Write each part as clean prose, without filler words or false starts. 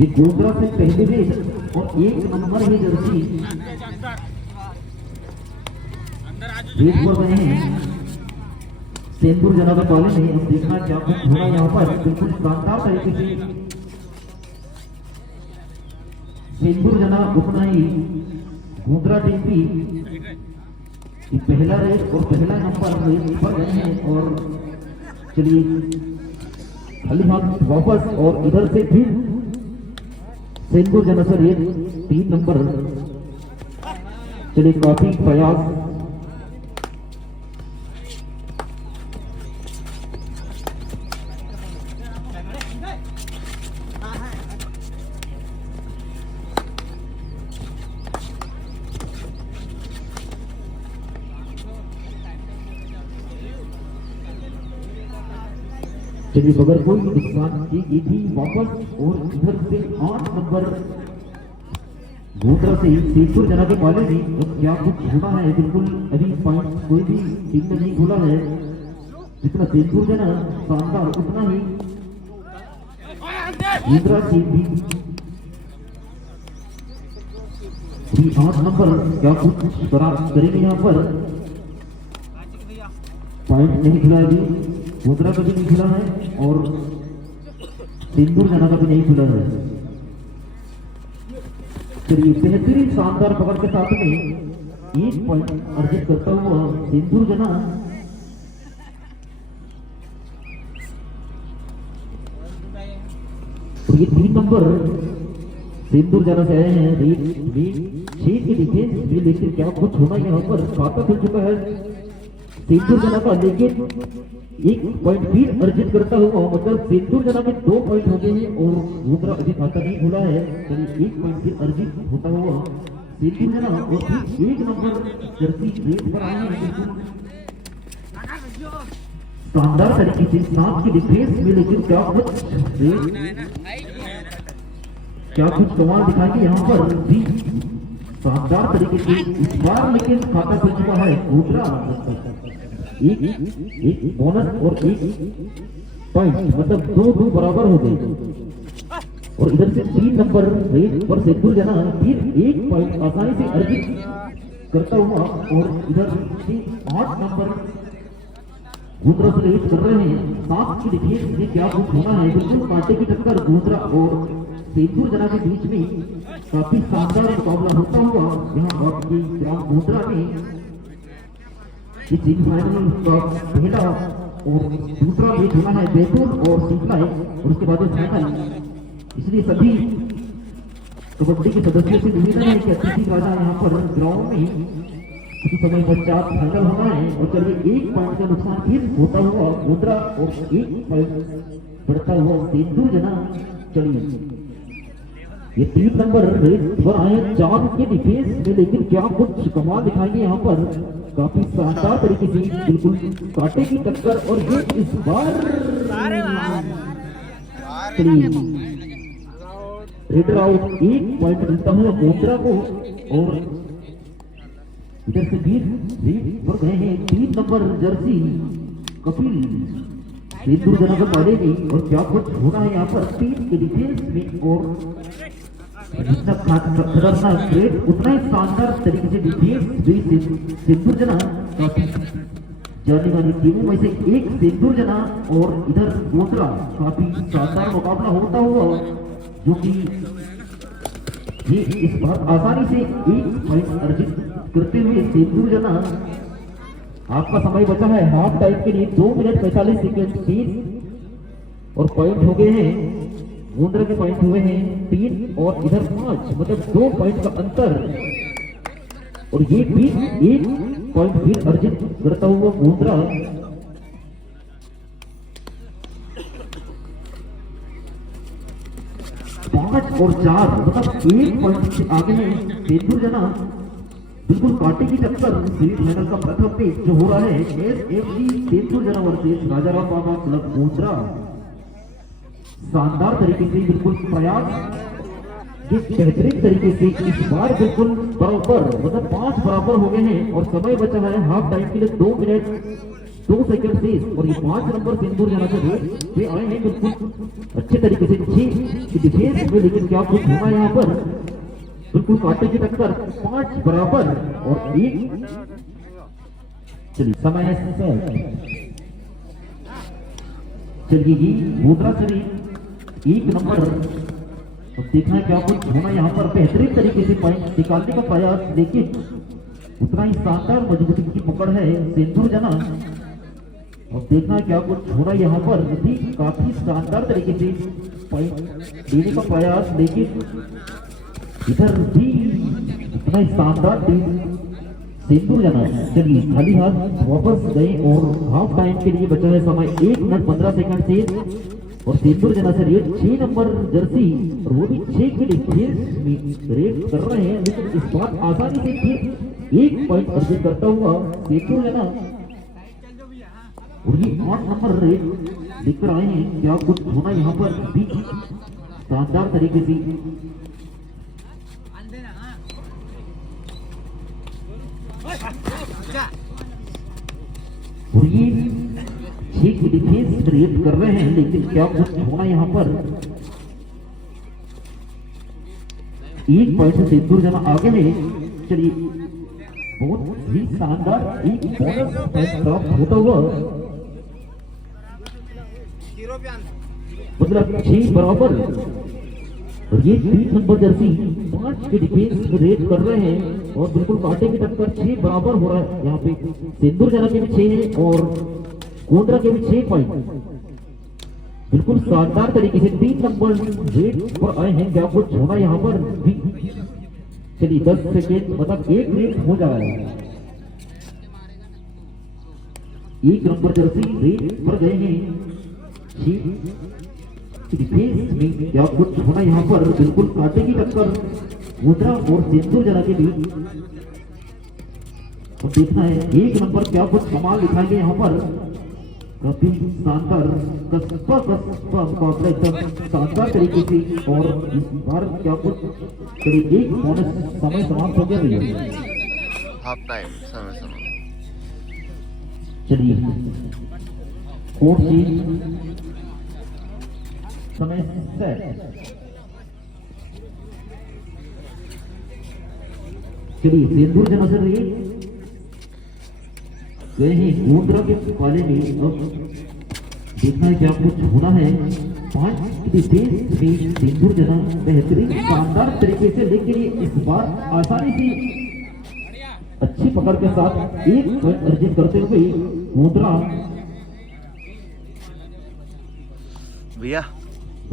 ये गोंदरा से पहले भी और एक नंबर ही जर्सी रेस पर रहे हैं सेंदूर जनाब वाले ने। अब देखना क्या कुछ होगा यहाँ पर। बिल्कुल शानदार तरीके से सेंदूर जनाब उतना ही गोंदरा टीम भी पहला रेस और पहला नंबर रेस पर गए हैं। और चलिए खाली हाथ वापस और इधर से फिर सेंदूर जना सर ये 3 नंबर। चलिए काफी प्रयास चलिए बगैर कोई नुकसान की थी वापस। और इधर से 8 नंबर गोंदरा से सेंदूर जना के पाले ने। अब क्या कुछ होना है। बिल्कुल अभी पॉइंट कोई भी टीम ने नहीं खोला है। जितना सेंदूर जना शानदार उतना ही गोंदरा टीम भी 8 नंबर क्या कुछ करेंगे यहाँ पर। पॉइंट नहीं खुला अभी। गोंदरा का भी नहीं खुला है और सेंदूर जना का भी नहीं खुला है। चलिए बेहतरीन शानदार पकड़ के साथ में 1 पॉइंट अर्जित करता हुआ सेंदूर जना। और ये 3 नंबर सेंदूर जना से आए हैं। रेड 6 की डिफेंस भी, लेकिन क्या कुछ होना यहाँ पर। खाता खुल चुका है सेंदूर जना का, लेकिन 1 पॉइंट भी अर्जित करता हुआ। मतलब सेंदूर जना के 2 पॉइंट हो गए हैं और गोंदरा अभी खाता नहीं खुला है। चलिए 1 पॉइंट भी अर्जित होता हुआ सेंदूर जना। और फिर 1 नंबर जर्सी रेस पर आए हैं शानदार तरीके से 7 की डिफेंस में। लेकिन क्या कुछ कमाल दिखाएंगे यहाँ पर भी शानदार तरीके से इस बार। लेकिन खाता खुल चुका है गोंदरा। एक बोनस और 1 पॉइंट, मतलब 2-2 बराबर हो गए। और इधर से 3 नंबर रेस पर सेंदूर जना फिर 1 पॉइंट आसानी से अर्जित करता हुआ। और इधर से 8 नंबर गोंदरा से रेस कर रहे हैं। 7 की डिफेंस में क्या कुछ होना है। बिल्कुल कांटे की टक्कर गोंदरा और सेंदूर जना के बीच में काफी शानदार मुकाबला होता हुआ यहाँ बाकी ग्राम गोंदरा में इस सेमीफाइनल का पहला और दूसरा मैच होना है बैतूल और सीखला है। और उसके बाद फाइनल। इसलिए सभी कबड्डी के सदस्यों से निवेदन है कि अतिथि राजा यहाँ पर ग्राउंड में किसी समय पश्चात फाइनल होना है। और चलिए 1 पॉइंट का नुकसान फिर होता हुआ गोंदरा और 1 पॉइंट बढ़ता हुआ सेंदूर जना। चलिए ये 3 नंबर रेस पर आए 4 के डिफेंस में। लेकिन क्या कुछ कमाल दिखाएंगे यहाँ पर। काफी शानदार तरीके से बिल्कुल कांटे की टक्कर। और ये इस बार रेड आउट 1 पॉइंट मिलता हुआ गोंदरा को। और इधर से भी रेड पर गए हैं 3 नंबर जर्सी कपिल सेंदूर जना को पालेगी। और क्या कुछ होना है यहाँ पर 3 के डिफेंस में। और जितना खतरनाक ग्रेट उतना ही शानदार तरीके से डिफेंस सेंदूर जना काफी जाने वाली टीमों में से एक सेंदूर जना। और इधर गोंदरा काफी शानदार मुकाबला होता हुआ जो कि ये इस बार आसानी से 1 पॉइंट अर्जित करते हुए सेंदूर जना। आपका समय बचा है हाफ टाइम के लिए 2 मिनट 45 सेकंड। 3 और पॉइंट हो गए हैं गोंदरा के। पॉइंट हुए हैं 3 और इधर 5, मतलब 2 पॉइंट का अंतर। और ये भी 1 पॉइंट फिर अर्जित करता हुआ गोंदरा। 5 और 4, मतलब 1 पॉइंट से आगे में सेंदूर जना। बिल्कुल कांटे की टक्कर सेमीफाइनल का प्रथम मैच जो हो रहा है SFC सेंदूर जना वर्सेस राजाराम बाबा क्लब गोंदरा। शानदार तरीके से बिल्कुल प्रयास जिस बेहतरीन तरीके से इस बार बिल्कुल बराबर, मतलब 5 बराबर हो गए हैं। और समय बचा है हाफ टाइम के लिए 2 मिनट 2 सेकंड से और ये 5 नंबर सिंदूर जना से रेट पे आए हैं बिल्कुल अच्छे तरीके से 6 डिफेंस में, लेकिन क्या कुछ होना यहाँ पर बिल्कुल कांटे की टक्कर 5 बराबर और 1। चलिए समय चलिए जी मुद्रा शरीफ 1 नंबर। अब देखना है क्या कुछ होना यहाँ पर बेहतरीन तरीके से पॉइंट निकालने का प्रयास, लेकिन उतना ही शानदार मजबूती की पकड़ है सिंदूर जना। और देखना है क्या कुछ हो रहा है यहाँ पर भी काफी शानदार तरीके से पॉइंट देने का प्रयास, लेकिन इधर भी उतना ही शानदार टीम सिंदूर जना। चलिए खाली हाथ वापस गए और हाफ टाइम के लिए बचा है समय 1 मिनट 15 सेकंड से। और सिंदूर जना से रेट 6 नंबर जर्सी और वो भी 6 के डिफेंस में रेट कर रहे हैं, लेकिन इस बार आसानी से फिर 1 पॉइंट अर्जित करता हुआ सिंदूर जना। और ये 8 नंबर रेट लेकर आए हैं, क्या कुछ होना यहाँ पर भी शानदार तरीके से। और ये 6 की डिफेंस रेट कर रहे हैं, लेकिन क्या कुछ होना यहाँ पर 1 पॉइंट से सिंदूर जना आगे है। चलिए बहुत ही शानदार एक बोनस पॉइंट प्राप्त होता हुआ, मतलब 6 बराबर। और ये 3 नंबर जर्सी 5 के डिफेंस में रेट कर रहे हैं और बिल्कुल कांटे की टक्कर 6 बराबर हो रहा है यहाँ पे। सिंदूर जना के भी 6 है और गोंदरा के भी 6 पॉइंट। बिल्कुल शानदार तरीके से 3 नंबर रेट पर आए हैं, क्या कुछ होना यहाँ पर भी। चलिए 10 सेकेंड मतलब 1 रेट हो जा रहा है। 1 नंबर जर्सी रेट पर गए हैं 6 डिफेंस में, क्या कुछ होना यहाँ पर बिल्कुल कांटे की टक्कर गोंदरा और सिंदूर जना के बीच। और देखना है 1 नंबर क्या कुछ कमाल दिखाएंगे यहाँ पर। काफी शानदार कस्बा मुकाबला एकदम शानदार तरीके से। और इस बार क्या कुछ करीब 1 बोनस समय समाप्त हो गया भैया, हाफ टाइम समय समाप्त। चलिए कोर्ट की समय सेट। चलिए सिंदूर जना से रही गए हैं गोंदरा के पाले में। अब देखना है क्या कुछ होना है। 5 डिफेंस में सिंदूर जना बेहतरीन शानदार तरीके से, लेकिन इस बार आसानी से अच्छी पकड़ के साथ 1 पॉइंट अर्जित करते हुए गोंदरा भैया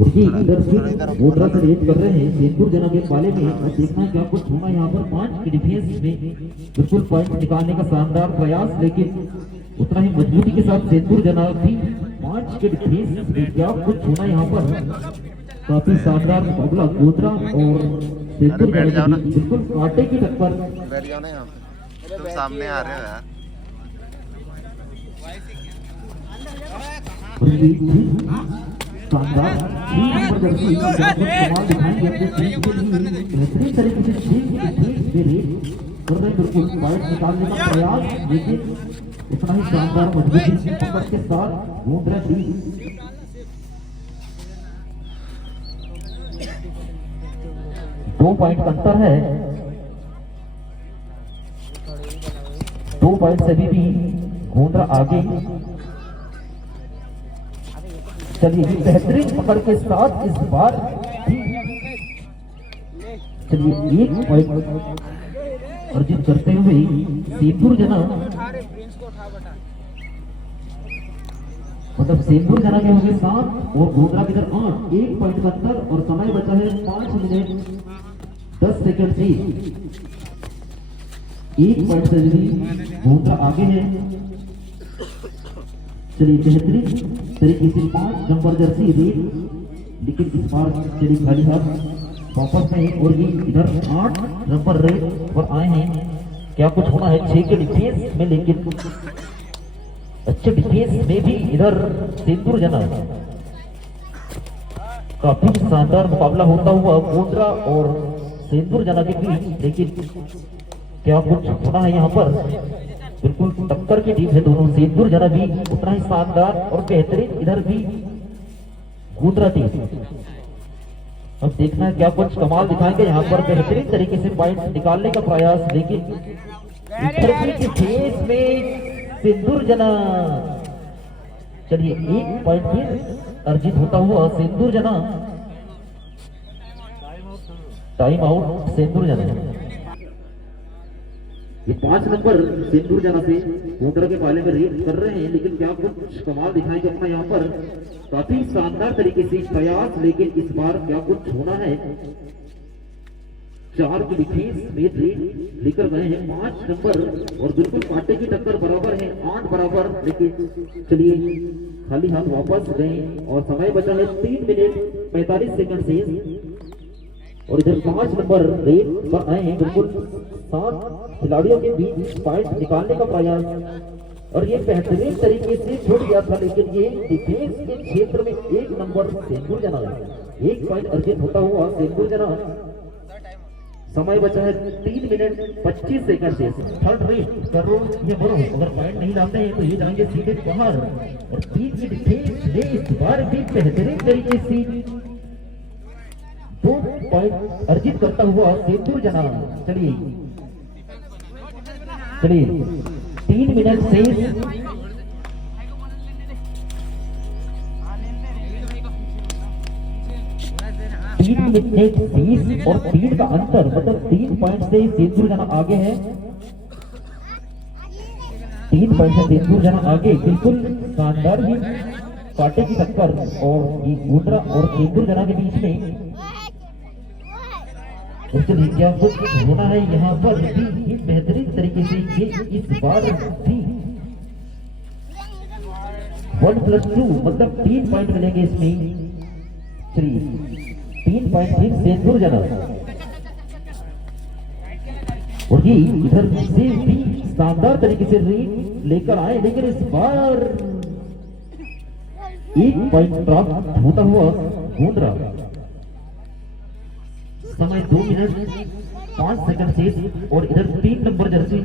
इधर से गोंदरा से रेट कर रहे हैं सिंदूर जना के पाले में। और देखना क्या कुछ होना यहाँ पर 5 के डिफेंस में बिल्कुल पॉइंट निकालने का शानदार प्रयास, लेकिन उतना ही मजबूती के साथ सिंदूर जना भी 5 के डिफेंस में, क्या कुछ होना यहाँ पर काफी शानदार मुकाबला गोंदरा और सिंदूर जना के बीच। बिल्कुल कांटे की टक्कर। बैठ जाओ ना यहाँ पे, तुम सामने आ रहे हो यार। शानदार 3 नंबर जर्सी कमाल दिखाएंगे अपने टीम के लिए। बेहतरीन तरीके से 6 में रेट कर रहे हैं, बिल्कुल पॉइंट निकालने का प्रयास, लेकिन उतना ही शानदार मजबूती पकड़ के साथ गोंदरा टीम। दो पॉइंट का अंतर है, 2 पॉइंट से भी गोंदरा आगे। चलिए बेहतरीन पकड़ के साथ इस बार चलिए 1 पॉइंट अर्जित करते हुए सिंदूर जना, मतलब सिंदूर जना के होंगे 7 और गोंदरा के इधर 8। 1 पॉइंट का अंतर और समय बचा है 5 मिनट 10 सेकंड से। 1 पॉइंट से भी गोंदरा आगे है। चलिए बेहतरीन तरीके से 5 नंबर जर्सी रेट, लेकिन इस बार चलिए खाली हाथ वापस में। और ये इधर 8 नंबर रेट पर आए हैं, क्या कुछ होना है 6 के डिफेंस में, लेकिन अच्छे डिफेंस में भी इधर सिंदूर जना। काफी शानदार मुकाबला होता हुआ गोंदरा और सिंदूर जना के बीच, लेकिन क्या कुछ होना है यहाँ पर बिल्कुल टक्कर की टीम है दोनों। सिंदूर जना भी उतना ही शानदार और बेहतरीन, इधर भी गुंद्रा टीम। अब देखना है क्या कुछ कमाल दिखाएंगे यहाँ पर। बेहतरीन तरीके से पॉइंट निकालने का प्रयास, लेकिन इधर के फेस में सिंदूर जना। चलिए एक पॉइंट फिर अर्जित होता हुआ सिंदूर जना। टाइम आउट सिंदूर जना। ये 5 नंबर सिंदूर जना से गुंद्रा के पाले में रेड कर रहे हैं, लेकिन क्या कुछ कमाल दिखाएंगे अपना यहाँ पर। काफी शानदार तरीके से प्रयास, लेकिन इस बार क्या कुछ होना है। 4 की डिफेंस में रेड लेकर गए हैं 5 नंबर, और बिल्कुल कांटे की टक्कर बराबर है, 8 बराबर। लेकिन चलिए खाली हाथ वापस गए और समय बचा है 3 मिनट 45 सेकंड से। और इधर 5 नंबर रेड पर आए हैं, बिल्कुल 7 खिलाड़ियों के बीच पॉइंट निकालने का प्रयास, और ये बेहतरीन तरीके से छूट गया था। लेकिन ये डिफेंस के क्षेत्र में 1 नंबर सिंदूर जना, 1 पॉइंट अर्जित होता हुआ सिंदूर जना। समय बचा है 3 मिनट 25 सेकंड से। थर्ड रेड कर रो ये मरो, अगर पॉइंट नहीं लाते हैं तो ये जाएंगे सीधे बाहर। और 3 की डिफेंस ने इस बार भी बेहतरीन तरीके से 2 पॉइंट अर्जित करता हुआ सिंदूर जना। चलिए 3 मिनट से 3 मिनट 20 और 3 का अंतर, मतलब 3 पॉइंट से सिंदूर जना आगे है। 3 पॉइंट से सिंदूर जना आगे। बिल्कुल शानदार ही कांटे की टक्कर, और ये गुंद्रा और सिंदूर जना के बीच में। चलिए क्या कुछ होना है यहाँ पर भी बेहतरीन तरीके से। ये इस बार भी 1+2 मतलब 3 पॉइंट मिलेंगे इसमें। चलिए 3 पॉइंट फिर सिंदूर जना, और ये इधर से भी शानदार तरीके से रीड लेकर आए, लेकिन इस बार 1 पॉइंट प्राप्त होता हुआ गुंद्रा। समय 2 मिनट 5 सेकंड से। और इधर 3 नंबर जर्सी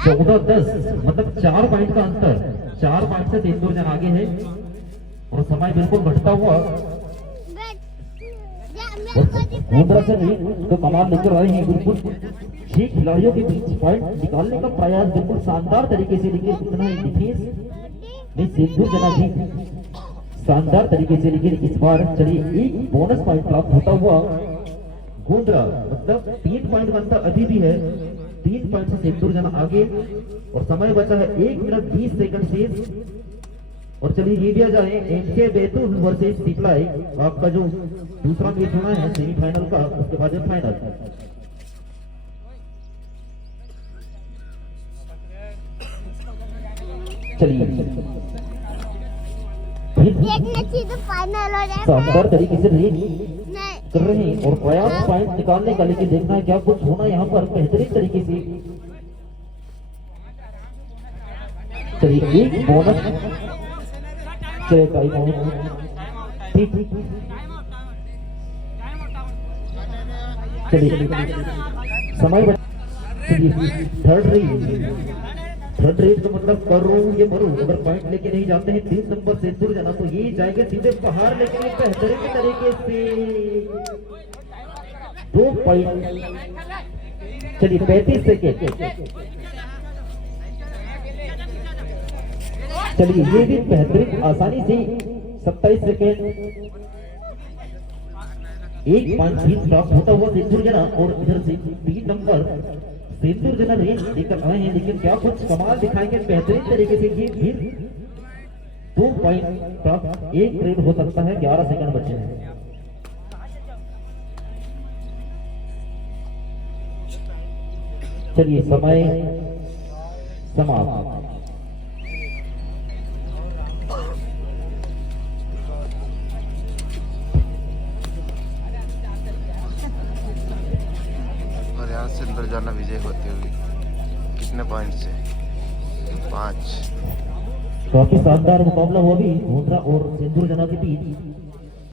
14-10 मतलब 4 पॉइंट का अंतर। 4 पॉइंट से सिंदूर जना आगे है, और समय बिल्कुल घटता हुआ। गुंद्रा से तो कमाल लेकर आए हैं, बिल्कुल 6 खिलाड़ियों के बीच पॉइंट निकालने का प्रयास बिल्कुल शानदार तरीके से। लेकिन इतना ही डिफेंस में सिंदूर जना भी शानदार तरीके से। लेकिन इस बार चलिए 1 बोनस पॉइंट प्राप्त होता हुआ गुंद्रा, मतलब 3 पॉइंट का अंतर अभी भी है। 3 पॉइंट से सिंदूर जना आगे, और समय बचा है 1 मिनट 20 सेकंड से। और चलिए ये भी आ जाए एमके बैतूल वर्सेस सिपलाई, आपका जो दूसरा मैच होना है सेमीफाइनल का, उसके बाद फाइनल। चलिए शानदार तरीके से रेड कर रहे हैं और प्रयास पॉइंट निकालने का। लेकिन देखना है क्या कुछ होना यहाँ पर बेहतरीन तरीके से। चलिए 1 बोनस। चलिए टाइम आउट। ठीक। चलिए समय थर्ड रेड का मतलब कर रो ये मरो, अगर पॉइंट लेके नहीं जाते हैं 3 नंबर सिंदूर जना तो ये जाएंगे सीधे बाहर। लेकिन बेहतरीन तरीके से 2 पॉइंट। चलिए 35 सेकेंड। चलिए ये भी बेहतरीन आसानी से 27 सेकेंड। 1 पॉइंट भी प्राप्त होता हुआ सिंदूर जना, और इधर से 3 नंबर सिंदूर जना रेड लेकर आए हैं। लेकिन क्या कुछ कमाल दिखाएंगे बेहतरीन तरीके से। ये फिर 2 पॉइंट प्राप्त, 1 रेड हो सकता है। 11 सेकंड बचे हैं। चलिए समय समाप्त। सिंदूर जना विजय होती हुई कितने पॉइंट से? 5। काफी शानदार मुकाबला हुआ भी गुंद्रा और सिंदूर जना के बीच।